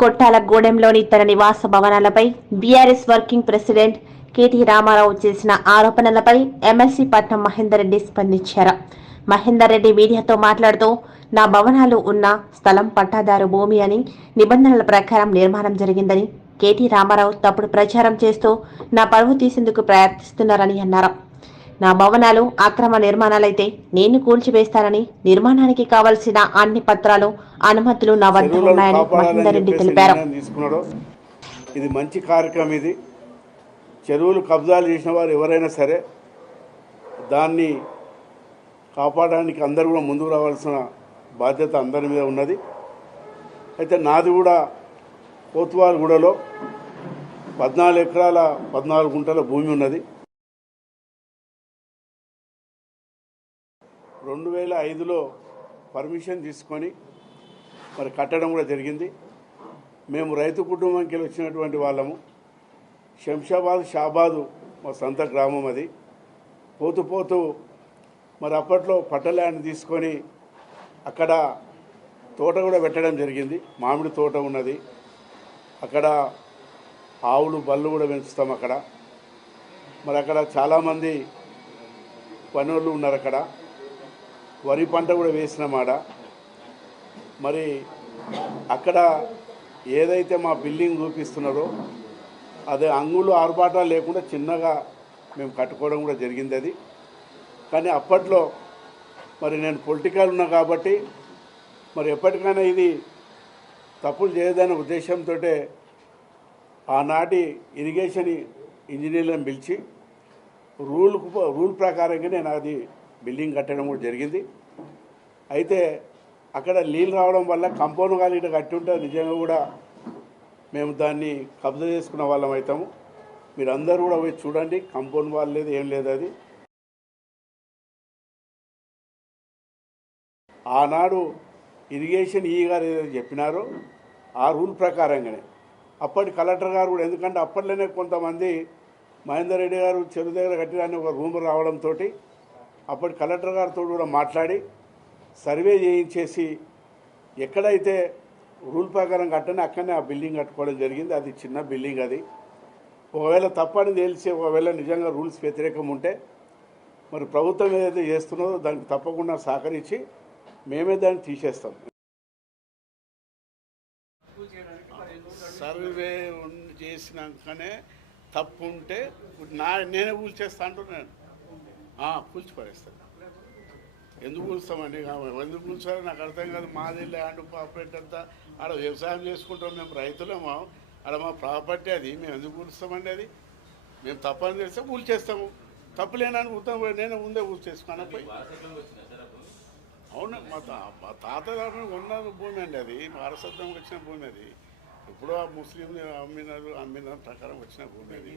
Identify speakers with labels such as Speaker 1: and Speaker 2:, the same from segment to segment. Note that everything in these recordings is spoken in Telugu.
Speaker 1: కొట్టాల గూడెంలోని తన నివాస భవనాలపై BRS working president KT Ramarao చేసిన ఆరోపణలపై ఎమ్మెల్సీ పట్నం మహేందర్ రెడ్డి స్పందించారు. మహేందర్ రెడ్డి మీడియాతో మాట్లాడుతూ నా భవనాలు ఉన్న స్థలం పట్టాదారు భూమి అని నిబంధనల ప్రకారం నిర్మాణం జరిగిందని కేటీ రామారావు తప్పుడు ప్రచారం చేస్తూ నా పరువు తీసేందుకు ప్రయత్నిస్తున్నారని అన్నారు. నా భవనాలు అక్రమ నిర్మాణాలైతే నేను కూల్చివేస్తానని నిర్మాణానికి కావలసిన అన్ని పత్రాలు అనుమతులు నా వద్ద ఉన్నాయని మహేందర్ రెడ్డి తెలిపారు.
Speaker 2: ఇది మంచి కార్యక్రమం ఇది. చెరువులు కబ్జాలు చేసిన వారు ఎవరైనా సరే దాన్ని కాపాడడానికి అందరూ కూడా ముందుకు రావాల్సిన బాధ్యత అందరి మీద ఉన్నది. అయితే నాది కూడా కోత్వాలగూడలో పద్నాలుగు ఎకరాల పద్నాలుగు గుంటల భూమి ఉన్నది. రెండు వేల ఐదులో పర్మిషన్ తీసుకొని మరి కట్టడం కూడా జరిగింది. మేము రైతు కుటుంబంకి వచ్చినటువంటి వాళ్ళము. శంషాబాద్ షాబాదు మా సొంత గ్రామం అది. పోతూ పోతూ మరి అప్పట్లో పట్టల్యాండ్ తీసుకొని అక్కడ తోట కూడా పెట్టడం జరిగింది. మామిడి తోట ఉన్నది. అక్కడ ఆవులు బళ్ళు కూడా పెంచుతాం అక్కడ. మరి అక్కడ చాలామంది పనులు ఉన్నారు అక్కడ. వరి పంట కూడా వేసినామాడ మరి అక్కడ ఏదైతే మా బిల్డింగ్ చూపిస్తున్నారో అదే అంగులు ఆర్భాటాలు లేకుండా చిన్నగా మేము కట్టుకోవడం కూడా జరిగింది అది. కానీ అప్పట్లో మరి నేను పొలిటికల్ ఉన్నా కాబట్టి మరి ఎప్పటికైనా ఇది తప్పులు చేయదనే ఉద్దేశంతో ఆనాటి ఇరిగేషన్ ఇంజనీర్లను పిలిచి రూల్ రూల్ ప్రకారంగా నేను అది బిల్డింగ్ కట్టడం కూడా జరిగింది. అయితే అక్కడ నీళ్ళు రావడం వల్ల కంపౌండ్ కానీ ఇటు కట్టి ఉంటే నిజంగా కూడా మేము దాన్ని కబ్జా చేసుకున్న వాళ్ళం అవుతాము. మీరు అందరూ కూడా పోయి చూడండి కంపౌండ్ వాళ్ళు లేదు ఏం లేదు అది. ఆనాడు ఇరిగేషన్ ఈ గారు ఏదైతే చెప్పినారో ఆ రూల్ ప్రకారంగానే. అప్పటి కలెక్టర్ గారు కూడా ఎందుకంటే అప్పట్లోనే కొంతమంది మహేందర్ రెడ్డి గారు చెరువు దగ్గర కట్టిరాని ఒక రూమ్ రావడంతో అప్పటి కలెక్టర్ గారితో కూడా మాట్లాడి సర్వే చేయించేసి ఎక్కడైతే రూల్ ప్రకారం కట్టని అక్కడనే ఆ బిల్డింగ్ కట్టుకోవడం జరిగింది. అది చిన్న బిల్డింగ్ అది. ఒకవేళ తప్పని తెలిసి ఒకవేళ నిజంగా రూల్స్ వ్యతిరేకం ఉంటే మరి ప్రభుత్వం ఏదైతే చేస్తున్నదో దానికి తప్పకుండా సహకరించి మేమే దాన్ని తీసేస్తాం. సర్వే చేసినాకనే తప్పు ఉంటే నా నేనే కూల్చేస్తా అంటున్నాను. కూల్చి పడేస్తాను ఎందుకు కూల్స్తామండి ఎందుకు కూల్చారో నాకు అర్థం కాదు. మాది ల్యాండ్ ప్రాపర్టీ అంతా ఆడ వ్యవసాయం చేసుకుంటాం. మేము రైతులము. ఆడ మా ప్రాపర్టీ అది. మేము ఎందుకు కూలుస్తామండి అది? మేము తప్పని తెలిస్తే కూల్చేస్తాము. తప్పు లేనని ఉత్తమ నేనే ముందే కూల్చేసుకున్నా. పోయి అవును మా తా మా తాత ఉన్న భూమి అండి అది. వారసత్వం వచ్చిన భూమి అది. ఇప్పుడు ఆ ముస్లిం అమ్మినారు అమ్మిన ప్రకారం వచ్చిన భూమి అది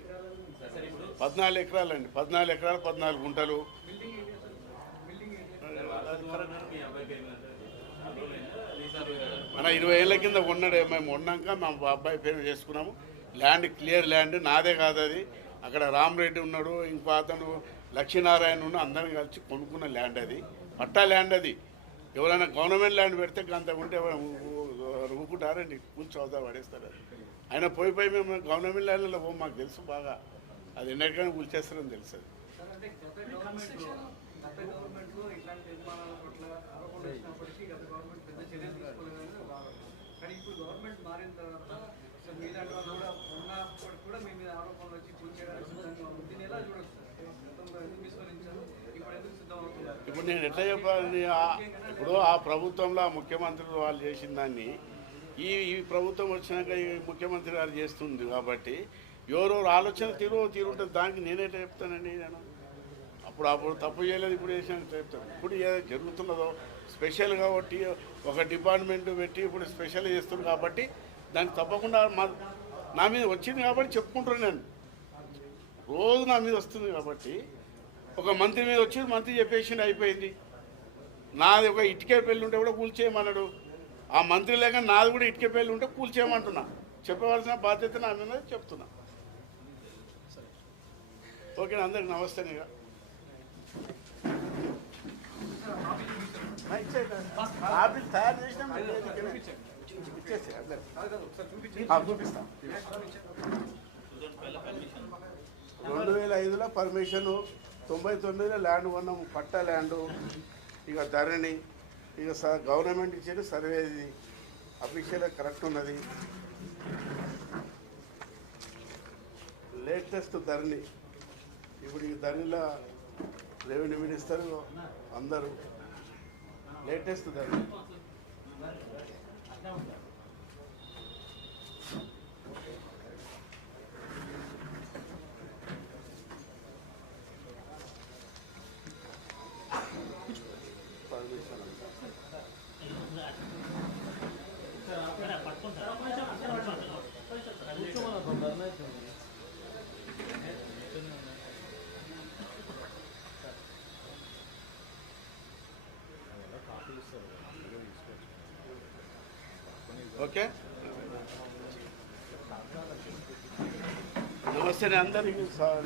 Speaker 2: పద్నాలుగు ఎకరాలండి. పద్నాలుగు ఎకరాలు పద్నాలుగు గుంటలు. మన ఇరవై ఏళ్ళ కింద ఉన్నాడు మేము ఉన్నాక మా అబ్బాయి పేరు చేసుకున్నాము. Land clear land. నాదే కాదు అది. అక్కడ రామరెడ్డి ఉన్నాడు ఇంకో అతను లక్ష్మీనారాయణ ఉన్న అందరం కలిసి కొనుక్కున్న ల్యాండ్ అది. పట్టా ల్యాండ్ అది. ఎవరైనా గవర్నమెంట్ ల్యాండ్ పెడితే అంత ఉంటే ఊకుంటారండి కూర్చోవద్దా పడేస్తారు. అయినా పోయి పోయి మేము గవర్నమెంట్ ల్యాండ్లో పోం మాకు తెలుసు బాగా. అది ఎన్నటికైనా కూల్చేస్తారని తెలుసు. అది
Speaker 3: ఇప్పుడు
Speaker 2: నేను ఎట్లా చెప్పాలని ఇప్పుడు ఆ ప్రభుత్వంలో ఆ ముఖ్యమంత్రులు వాళ్ళు చేసిన దాన్ని ఈ ఈ ప్రభుత్వం వచ్చినాక ఈ ముఖ్యమంత్రి గారు చేస్తుంది కాబట్టి ఎవరెవరు ఆలోచన తీరు తీరు ఉంటుంది దానికి నేనే చెప్తానండి నేను. అప్పుడు అప్పుడు తప్పు చేయలేదు ఇప్పుడు చేసిన చెప్తాను. ఇప్పుడు ఏదో జరుగుతున్నదో స్పెషల్ కాబట్టి ఒక డిపార్ట్మెంట్ పెట్టి ఇప్పుడు స్పెషల్ చేస్తుంది కాబట్టి దానికి తప్పకుండా మా నా మీద వచ్చింది కాబట్టి చెప్పుకుంటున్నాను నేను. రోజు నా మీద వస్తుంది కాబట్టి ఒక మంత్రి మీద వచ్చి మంత్రి చెప్పేసి అయిపోయింది. నాది ఒక ఇటుకే పెళ్ళి ఉంటే కూడా కూల్చేయమన్నాడు. ఆ మంత్రి లేక నాది కూడా ఇటుకే పెళ్ళి ఉంటే కూల్చేయమంటున్నా. చెప్పవలసిన బాధ్యత నా మీద చెప్తున్నా. ఓకే అందరికి నమస్తే ఇక ఆఫీస్ తయారు చేసినాం ఇచ్చేసి చూపిస్తా. రెండు వేల ఐదులో పర్మిషన్ తొంభై తొమ్మిదిలో ల్యాండ్ కొన్నాము పట్ట ల్యాండు ఇక ధరణి ఇక స- గవర్నమెంట్ ఇచ్చేది సర్వే ఇది అఫీషియల్ కరెక్ట్ ఉన్నది. లేటెస్ట్ ధరణి. ఇప్పుడు ఈ ధరణిలో రెవెన్యూ మినిస్టర్ అందరూ లేటెస్ట్ ధరణి. Permission okay. నమస్తే అందరికీ. సార్